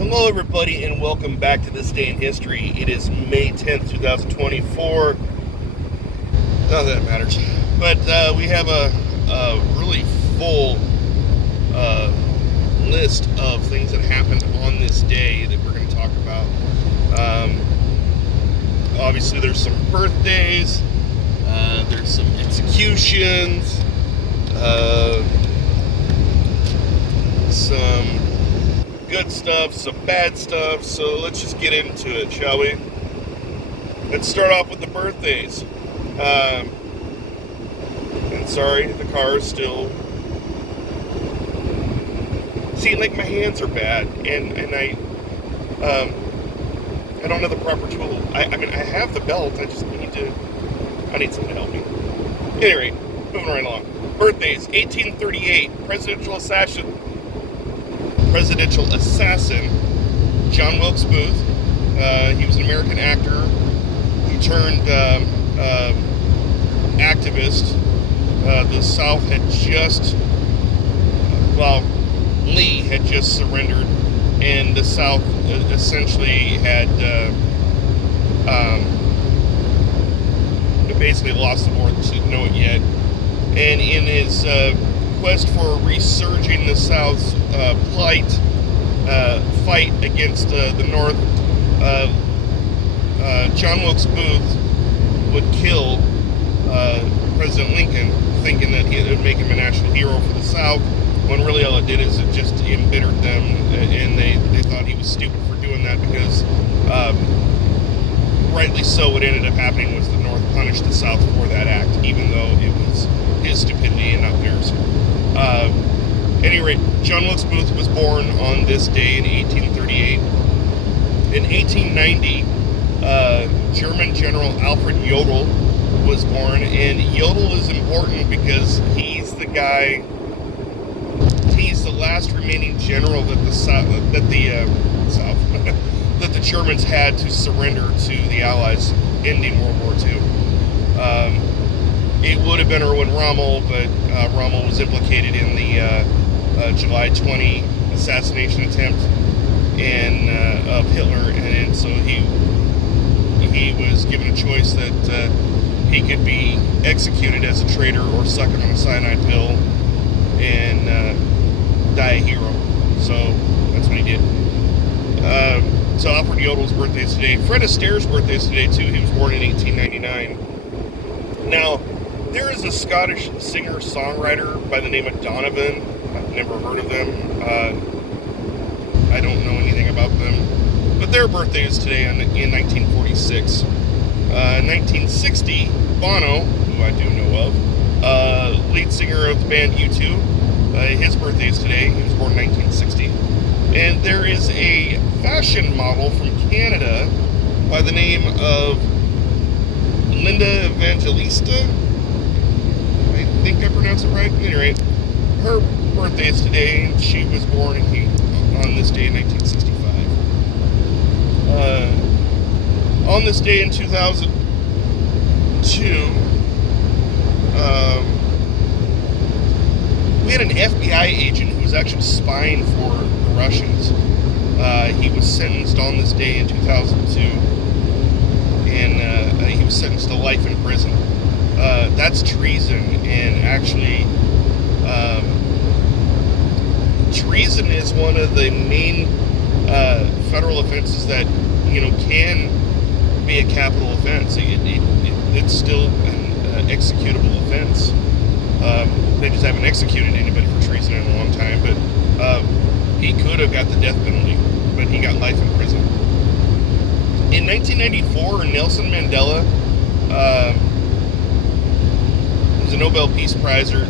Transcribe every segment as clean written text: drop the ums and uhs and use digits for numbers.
Hello, everybody, and welcome back to This Day in History. It is May 10th, 2024. Not that it matters. But we have a really full list of things that happened on this day that we're going to talk about. Obviously, there's some birthdays, there's some executions, some good stuff, some bad stuff, so let's just get into it, shall we? Let's start off with the birthdays. And sorry, the car is still... See, like, my hands are bad, and I don't have the proper tool. I mean, I have the belt, I need someone to help me. Anyway, moving right along. Birthdays, 1838, presidential assassin John Wilkes Booth. He was an American actor who turned activist. The South had just, Lee had just surrendered, and the South essentially had basically lost the war, didn't know it yet. And in his quest for resurging the South's fight against the North, John Wilkes Booth would kill President Lincoln, thinking that it would make him a national hero for the South, when really all it did is it just embittered them, and they thought he was stupid for doing that, because rightly so, what ended up happening was the North punished the South for that act, even though it was his stupidity and not theirs. At any rate, John Wilkes Booth was born on this day in 1838. In 1890, German General Alfred Jodl was born, and Jodl is important because he's the last remaining general that that the Germans had to surrender to the Allies, ending World War II. It would have been Erwin Rommel, but Rommel was implicated in the July 20 assassination attempt of Hitler, and so he was given a choice that he could be executed as a traitor or suck on a cyanide pill and die a hero. So that's what he did. So Alfred Jodel's birthday is today. Fred Astaire's birthday is today too. He was born in 1899. Now, there is a Scottish singer-songwriter by the name of Donovan. I've never heard of them. I don't know anything about them. But their birthday is today in 1946. 1960, Bono, who I do know of, lead singer of the band U2, his birthday is today. He was born in 1960. And there is a fashion model from Canada by the name of Linda Evangelista. I think I pronounced it right. At any rate, her birthday is today, and she was born on this day in 1965. On this day in 2002, we had an FBI agent who was actually spying for the Russians. He was sentenced on this day in 2002, and he was sentenced to life in prison. That's treason, and actually, treason is one of the main federal offenses that can be a capital offense. It's still an executable offense. They just haven't executed anybody for treason in a long time, but he could have got the death penalty, but he got life in prison. In 1994, Nelson Mandela was a Nobel Peace Prize winner.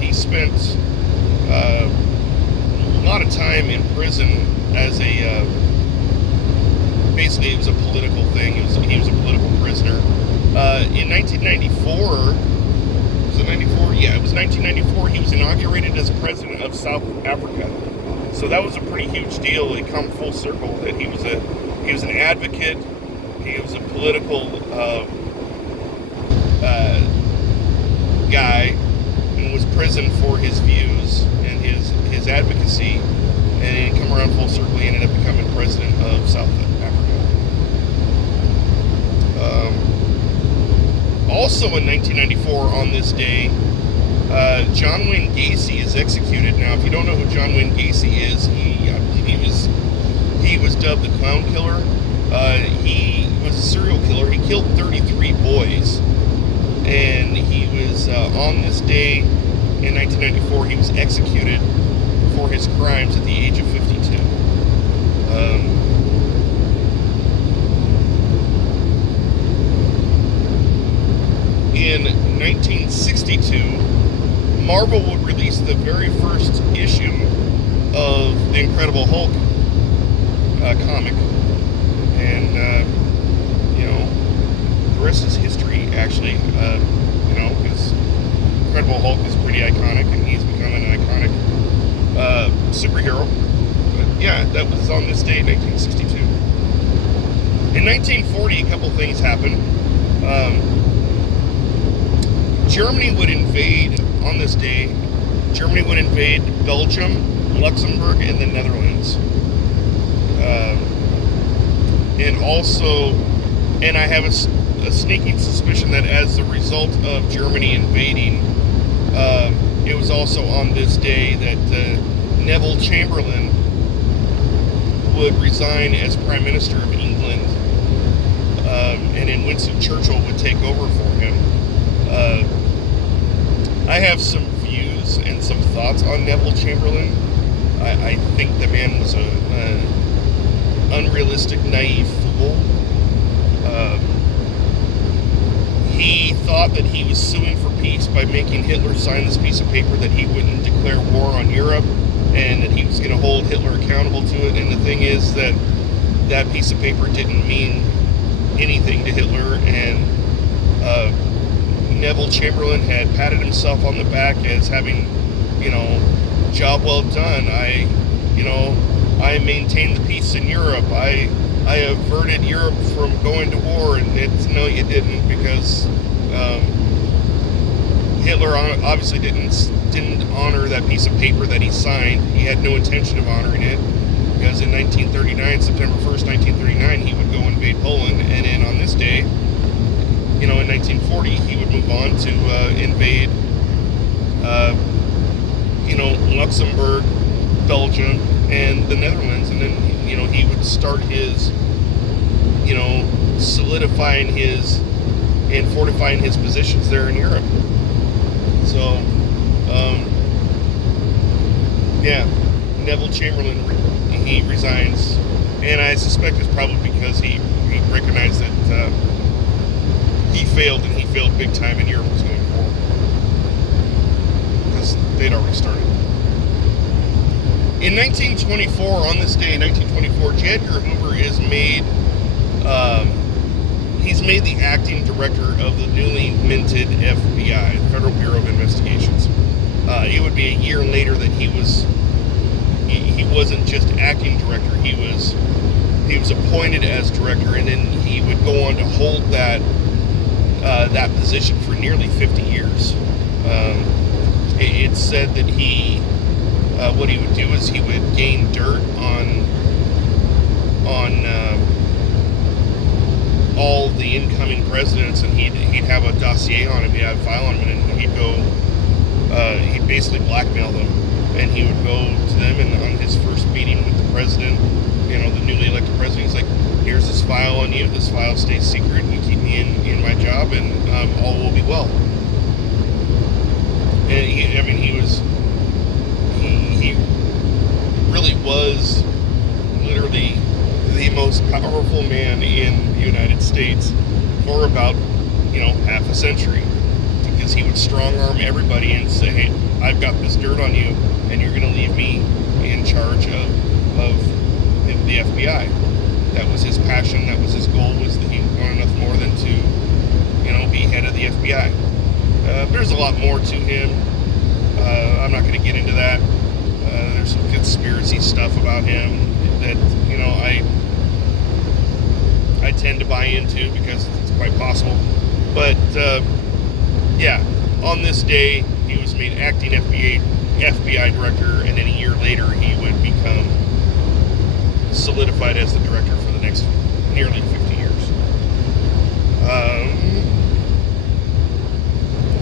He spent a lot of time in prison as basically it was a political thing. He was a political prisoner. In 1994, was it 94? Yeah, it was 1994. He was inaugurated as president of South Africa. So that was a pretty huge deal. It come full circle that he was an advocate. He was a political guy and was imprisoned for his views, and his advocacy, and then come around full circle, he ended up becoming president of South Africa. Also in 1994, on this day, John Wayne Gacy is executed. Now, if you don't know who John Wayne Gacy is, I believe he was dubbed the Clown Killer. He was a serial killer. He killed 33 boys, and he was on this day in 1994. He was executed for his crimes at the age of 52. In 1962, Marvel would release the very first issue of the Incredible Hulk comic, and the rest is history. Actually, because Incredible Hulk is pretty iconic, and he's become an iconic superhero. But yeah, that was on this day, 1962. In 1940, a couple things happened. Germany would invade, on this day, Germany would invade Belgium, Luxembourg, and the Netherlands. And I have a sneaking suspicion that as a result of Germany invading, it was also on this day that Neville Chamberlain would resign as Prime Minister of England, and then Winston Churchill would take over for him. I have some views and some thoughts on Neville Chamberlain. I think the man was an unrealistic, naive fool. He thought that he was suing for peace by making Hitler sign this piece of paper that he wouldn't declare war on Europe, and that he was going to hold Hitler accountable to it. And the thing is that that piece of paper didn't mean anything to Hitler, and Neville Chamberlain had patted himself on the back as having, job well done. I maintained the peace in Europe. I averted Europe from going to war, and no, you didn't, because Hitler obviously didn't honor that piece of paper that he signed. He had no intention of honoring it, because in 1939, September 1st, 1939, he would go invade Poland, and then on this day, in 1940, he would move on to invade, Luxembourg, Belgium, and the Netherlands, and then, he would start his, solidifying his and fortifying his positions there in Europe. So, Neville Chamberlain, he resigns, and I suspect it's probably because he recognized that he failed, and he failed big time, and Europe was going to war, because they'd already started. In 1924, on this day, 1924, J. Edgar Hoover is made, he's made the acting director of the newly minted FBI, Federal Bureau of Investigations. It would be a year later that he wasn't just acting director, he was appointed as director, and then he would go on to hold that position for nearly 50 years. It's said that what he would do is he would gain dirt on all the incoming presidents, and he'd have a dossier on him, he'd have a file on him, and he'd basically blackmail them, and he would go to them, and on his first meeting with the president, the newly elected president, he's like, here's this file on you, this file stays secret, you keep me in my job, and all will be well. And he really was literally the most powerful man in the United States for about, half a century, because he would strong arm everybody and say, hey, I've got this dirt on you, and you're going to leave me in charge of the FBI. That was his passion, that was his goal, was that he wanted nothing more than to, be head of the FBI. There's a lot more to him. I'm not going to get into that. There's some conspiracy stuff about him that, I tend to buy into, because it's quite possible. But, on this day, he was made acting FBI FBI director, and then a year later he would become solidified as the director for the next nearly 50 years.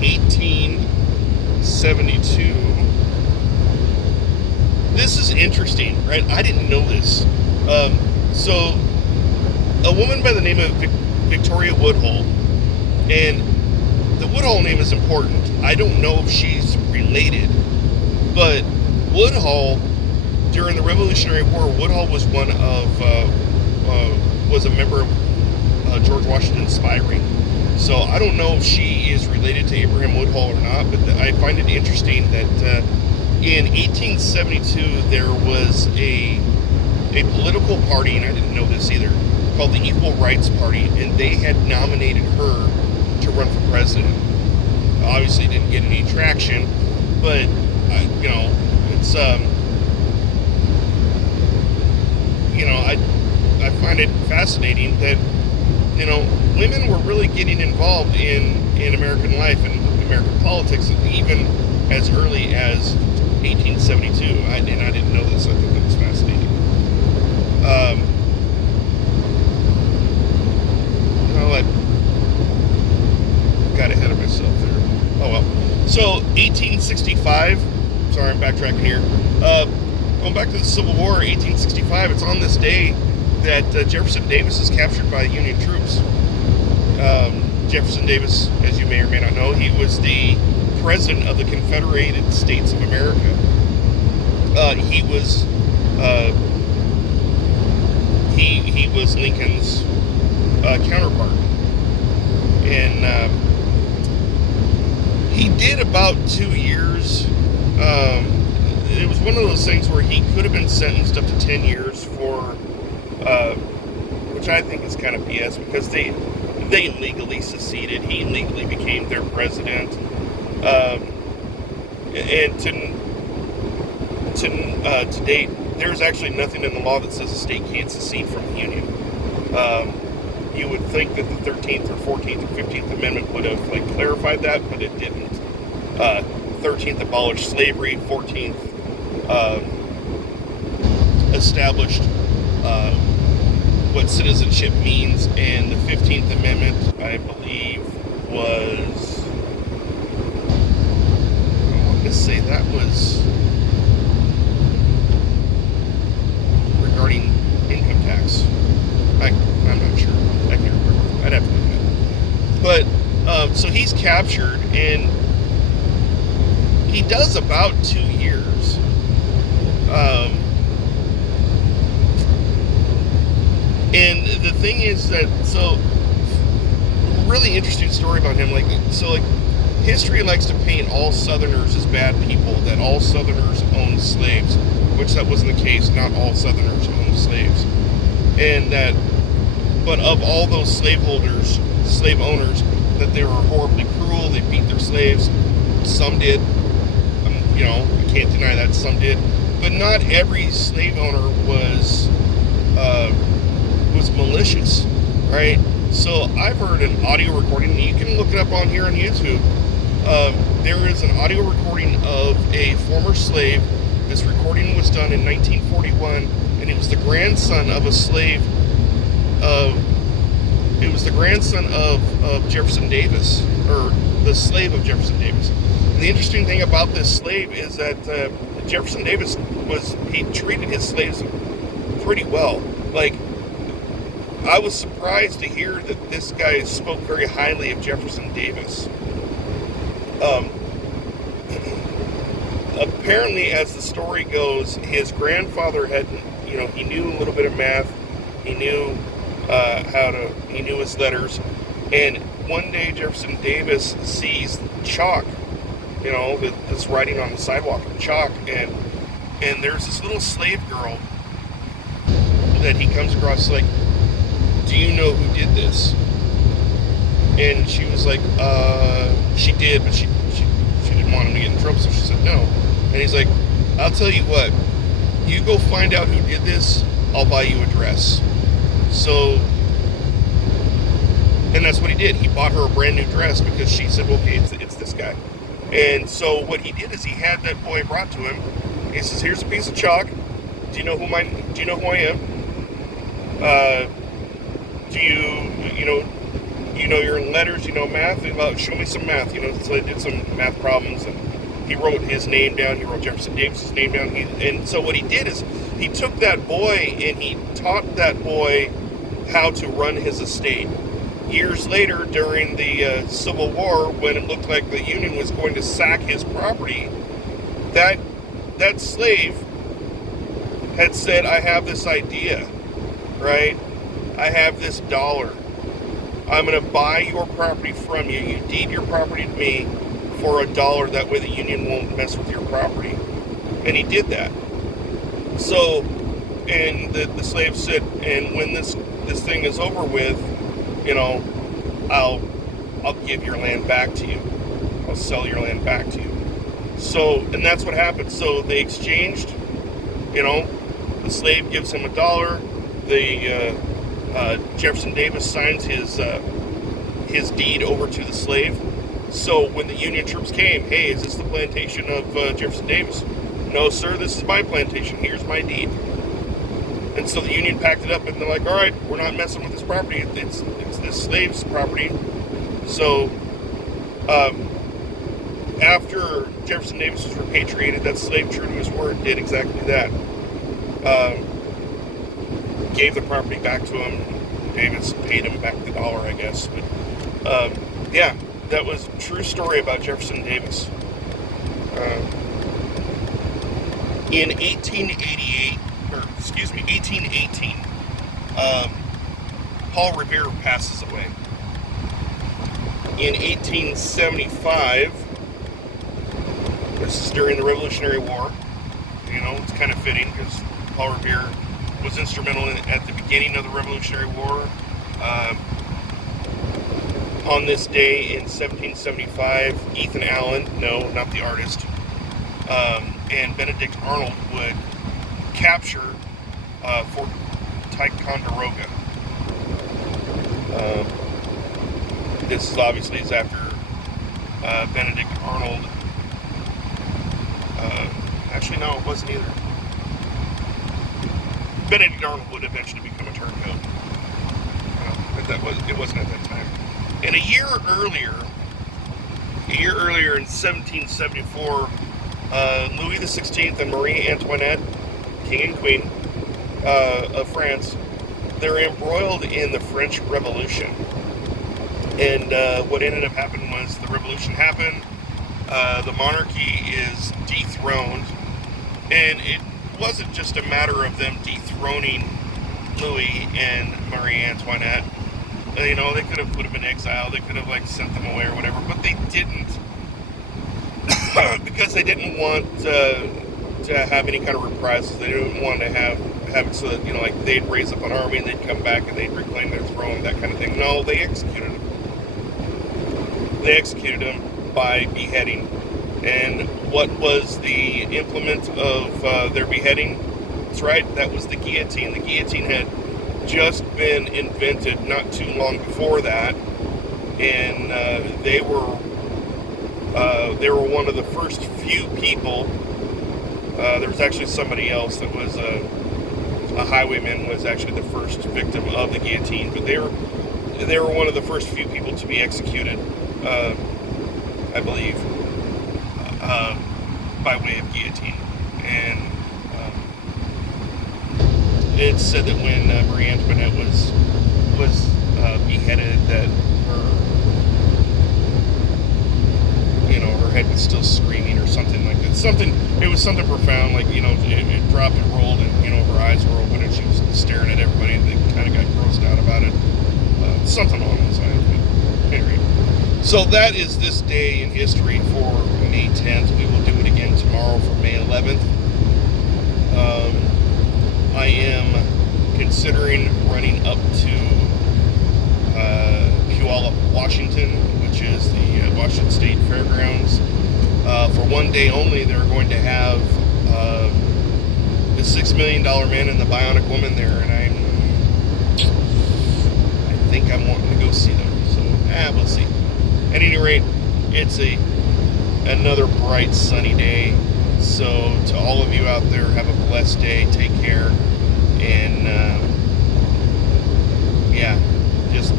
1872. This is interesting, right? I didn't know this. So, a woman by the name of Victoria Woodhull, and the Woodhull name is important. I don't know if she's related, but Woodhull, during the Revolutionary War, Woodhull was was a member of George Washington's spy ring. So I don't know if she is related to Abraham Woodhull or not, but I find it interesting that in 1872 there was a political party, and I didn't know this either, called the Equal Rights Party, and they had nominated her to run for president. Obviously didn't get any traction, but it's I find it fascinating that women were really getting involved in American life and American politics even as early as 1872. I didn't know this. I think that was fascinating. I got ahead of myself there. Oh well. So 1865. Sorry, I'm backtracking here. Going back to the Civil War, 1865. It's on this day that Jefferson Davis is captured by Union troops. Jefferson Davis, as you may or may not know, he was the president of the Confederated States of America. He was Lincoln's counterpart, and he did about 2 years. It was one of those things where he could have been sentenced up to 10 years for, which I think is kind of BS, because they legally seceded. He legally became their president, and to date, there's actually nothing in the law that says a state can't secede from the Union. You would think that the 13th or 14th or 15th Amendment would have clarified that, but it didn't. 13th abolished slavery, 14th established what citizenship means, and the 15th Amendment, I believe, was, I want to say that was regarding income tax. I'm not sure. I can't remember. I'd have to look at it. But, so he's captured, and he does about 2 years. And the thing is that, so, really interesting story about him. History likes to paint all Southerners as bad people, that all Southerners owned slaves, which that wasn't the case. Not all Southerners owned slaves. And that, but of all those slave owners, that they were horribly cruel, they beat their slaves. Some did. I can't deny that some did, but not every slave owner was malicious, right? So I've heard an audio recording, and you can look it up on here on YouTube. There is an audio recording of a former slave. This recording was done in 1941, and it was the grandson of a slave. It was the grandson of Jefferson Davis, or the slave of Jefferson Davis. And the interesting thing about this slave is that Jefferson Davis he treated his slaves pretty well. I was surprised to hear that this guy spoke very highly of Jefferson Davis. Apparently, as the story goes, his grandfather he knew a little bit of math. He knew he knew his letters. And one day Jefferson Davis sees chalk, that's writing on the sidewalk in chalk, and there's this little slave girl that he comes across, do you know who did this? And she was like, she did, but she didn't want him to get in trouble, so she said no. And he's like, I'll tell you what, you go find out who did this, I'll buy you a dress. So, and that's what he did. He bought her a brand new dress because she said, okay, it's this guy. And so what he did is he had that boy brought to him. He says, "Here's a piece of chalk. Do you know who I am? Do you know your letters? You know math? And, show me some math." So I did some math problems, and he wrote his name down. He wrote Jefferson Davis's name down. And so what he did is he took that boy and he taught that boy how to run his estate. Years later, during the Civil War, when it looked like the Union was going to sack his property, that slave had said, "I have this idea, right? I have this dollar. I'm going to buy your property from you. You deed your property to me for $1. That way the Union won't mess with your property." And he did that. So, and the slave said, "And when this thing is over with, I'll give your land back to you. I'll sell your land back to you." So, and that's what happened. So they exchanged. The slave gives him $1. The Jefferson Davis signs his deed over to the slave. So when the Union troops came, "Hey, is this the plantation of Jefferson Davis?" "No, sir, this is my plantation. Here's my deed." And so the Union packed it up, and they're like, "All right, we're not messing with this property. It's this slave's property." So after Jefferson Davis was repatriated, that slave, true to his word, did exactly that. Gave the property back to him. Davis paid him back the $1, I guess. But yeah, that was a true story about Jefferson Davis. In 1818, Paul Revere passes away. In 1875, this is during the Revolutionary War. It's kind of fitting because Paul Revere was instrumental at the beginning of the Revolutionary War. On this day in 1775, Ethan Allen, no, not the artist, and Benedict Arnold would capture Fort Ticonderoga. This is obviously after Benedict Arnold. Actually, no, it wasn't either. Benedict Arnold would eventually become a turncoat. But it wasn't at that time. And a year earlier in 1774, Louis XVI and Marie Antoinette, King and Queen of France, they're embroiled in the French Revolution. And what ended up happening was the revolution happened, the monarchy is dethroned, and it wasn't just a matter of them dethroning Louis and Marie Antoinette. They could have put them in exile, they could have sent them away or whatever, but they didn't. Because they didn't want to have any kind of reprisals. They didn't want to have it so that they'd raise up an army and they'd come back and they'd reclaim their throne, that kind of thing. No, they executed them. They executed them by beheading. And what was the implement of their beheading? That's right, that was the guillotine. The guillotine had just been invented not too long before that, and they were one of the first few people. There was actually somebody else that was a highwayman, was actually the first victim of the guillotine, but they were one of the first few people to be executed, I believe, by way of guillotine. And it's said that when Marie Antoinette was beheaded, that her head was still screaming or something like that. It was something profound, it dropped and rolled, and her eyes were open and she was staring at everybody, and they kind of got grossed out about it. Something along those lines. Anyway, so that is this day in history for May 10th. We will do it again tomorrow for May 11th. I am considering running up to Puyallup, Washington, which is the Washington State Fairgrounds. For one day only, they're going to have the $6 Million Man and the Bionic Woman there, and I think I'm wanting to go see them. So, we'll see. At any rate, it's a another bright sunny day. So to all of you out there, have a blessed day. Take care, and yeah, just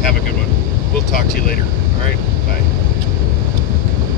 have a good one. We'll talk to you later. All right, bye.